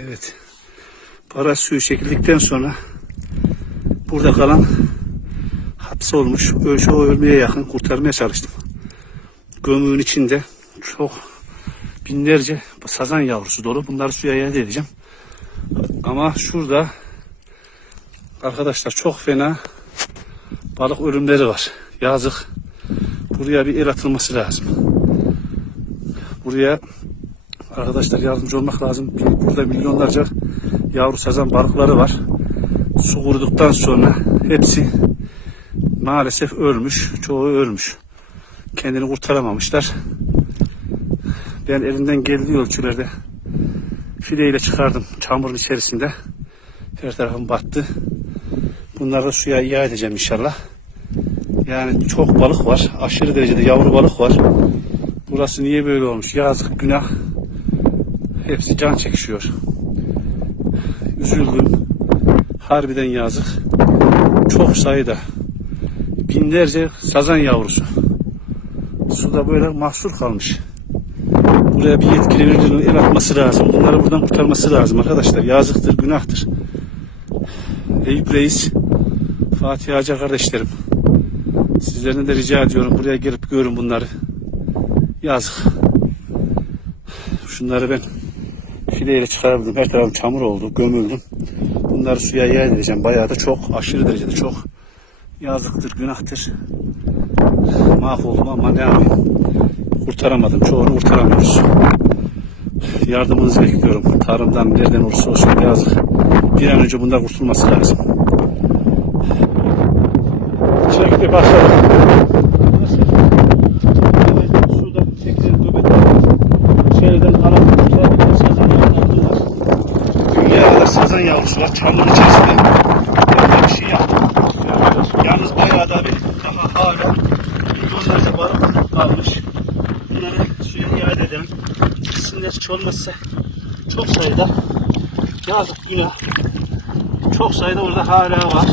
Evet. Baraj suyu çekildikten sonra burada kalan hapse olmuş. Ölçü o ölmeye yakın kurtarmaya çalıştım. Gömüğün içinde çok binlerce sazan yavrusu dolu. Bunları suya iade edeceğim. Ama şurada arkadaşlar çok fena balık ölümleri var. Yazık. Buraya bir el atılması lazım. Buraya arkadaşlar yardımcı olmak lazım. Burada milyonlarca yavru sazan balıkları var. Su kuruduktan sonra hepsi maalesef ölmüş. Çoğu ölmüş. Kendini kurtaramamışlar. Ben elinden geldiği ölçülerde fileyle çıkardım çamurun içerisinde. Her tarafım battı. Bunları da suya iade edeceğim inşallah. Yani çok balık var. Aşırı derecede yavru balık var. Burası niye böyle olmuş? Yazık, günah. Hepsi can çekişiyor. Üzüldüm. Harbiden yazık. Çok sayıda. Binlerce sazan yavrusu. Suda böyle mahsur kalmış. Buraya bir yetkili birinin el atması lazım. Bunları buradan kurtarması lazım arkadaşlar. Yazıktır, günahtır. Eyüp Reis, Fatih Hacı kardeşlerim. Sizlerden de rica ediyorum buraya gelip görün bunları. Yazık. Şunları ben fileyle çıkarabildim. Her tarafım çamur oldu, gömüldüm. Bunları suya iade edeceğim. Bayağı da çok, aşırı derecede çok. Yazıktır, günahtır. Mahvoldum ama ne yapayım. Kurtaramadım. Çoğunu kurtaramıyoruz. Yardımınızı bekliyorum. Tarımdan nereden olursa olsun yazık. Bir an önce bundan kurtulması lazım. Çekti başladı. Dünya kadar sazan yavrusu var. Çamurun içerisinde. Ben bir şey yaptım. Yalnız bayağı da bir daha hala milyonlarca balık kalmış. Bunları suya iade edelim. Gitsinler hiç olmazsa çok sayıda yazık günah. Çok sayıda orada hala var.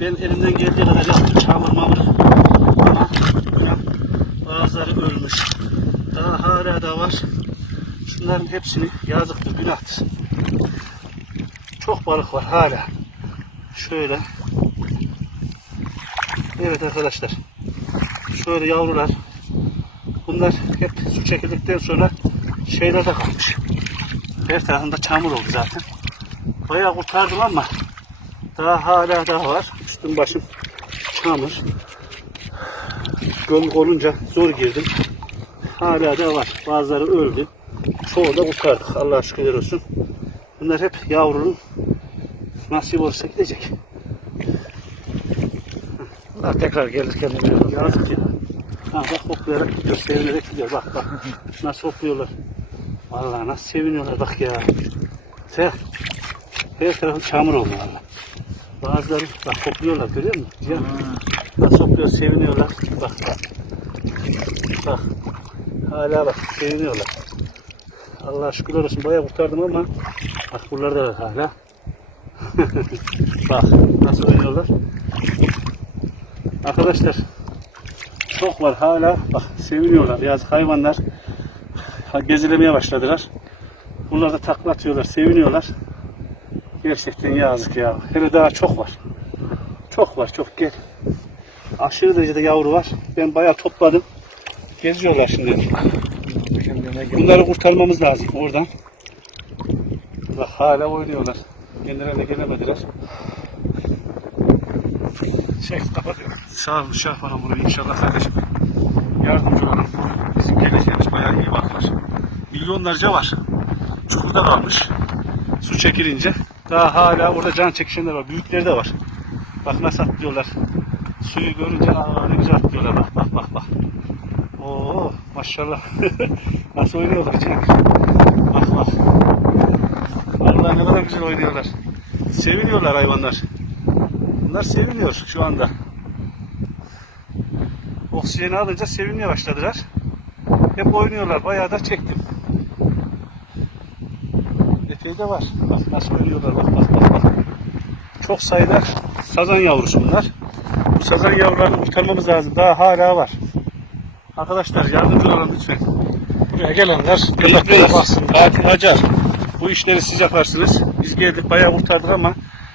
Ben elimden geldiği kadar yaptım çamur mamur. Ama bazıları ölmüş. Daha hala da var. Şunların hepsini yazıktır, günahtır. Çok balık var hala. Şöyle. Evet arkadaşlar. Şöyle yavrular. Bunlar hep su çekildikten sonra şeylerde kalmış. Her tarafında çamur oldu zaten. Bayağı kurtardım ama daha hala daha var. Üstüm başım çamur. Gömük olunca zor girdim. Hala da var. Bazıları öldü. Çoğu da kurtardık. Allah'a şükürler olsun. Bunlar hep yavrunun nasip olursa gidecek. Bunlar tekrar gelirken de yazık ya. Ha bak hoplayarak gidiyor, sevinerek gidiyor. Bak bak. Nasıl hopluyorlar. Vallahi nasıl seviniyorlar bak ya. Sen her tarafı çamur oldu valla. Bazıları bak hopluyorlar görüyor musun? Nasıl hopluyor, seviniyorlar. Bak bak. Bak. Hala bak seviniyorlar. Allah şükürler olsun bayağı kurtardım ama bak buralarda hala. Bak nasıl oynuyorlar. Arkadaşlar çok var hala bak seviniyorlar yazık hayvanlar ha, gezilemeye başladılar. Bunlar da takla atıyorlar seviniyorlar. Gerçekten yazık ya. Hele daha çok var. Çok var çok gel. Aşırı derecede yavru var. Ben bayağı topladım. Geziyorlar şimdi. Bunları kurtarmamız lazım oradan. Bak hala oynuyorlar. Kendilerine gelemediler. Şey kapatıyorum. Sağ olun Şahbana bunu inşallah kardeşim. Yardımcı olun. Bizim geleceğimiz bayağı iyi baklar. Milyonlarca var. Çukurda kalmış. Su çekilince daha hala orada can çekişenler var. Büyükleri de var. Bak nasıl atlıyorlar. Suyu görünce aa ne güzel atlıyorlar. Bak bak bak bak. Oo maşallah. nasıl oynuyorlar Cenk. Bak bak. Güzel oynuyorlar. Seviniyorlar hayvanlar. Bunlar seviniyor şu anda. Oksijeni alınca sevinmeye başladılar. Hep oynuyorlar. Bayağı da çektim. Epey de var. Bak nasıl oynuyorlar. Bak bak bak. bak. Çok sayıda sazan yavrusu bunlar. Bu sazan yavrularını kurtarmamız lazım. Daha hala var. Arkadaşlar yardımcı olun lütfen. Buraya gelenler Eyüp Reis, Fatih Hacar, Bu işleri siz yaparsınız. Biz geldik bayağı kurtardık ama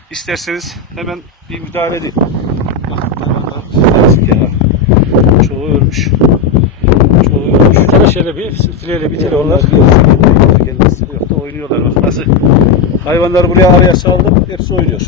isterseniz hemen bir müdahale ya. Çoğu ölmüş. Çoğu ölmüş. Şu tane şöyle bir fileyle bir tane onlar. Gelmesi yok da oynuyorlar bak nasıl. Hayvanları buraya araya saldım. Hepsi oynuyor.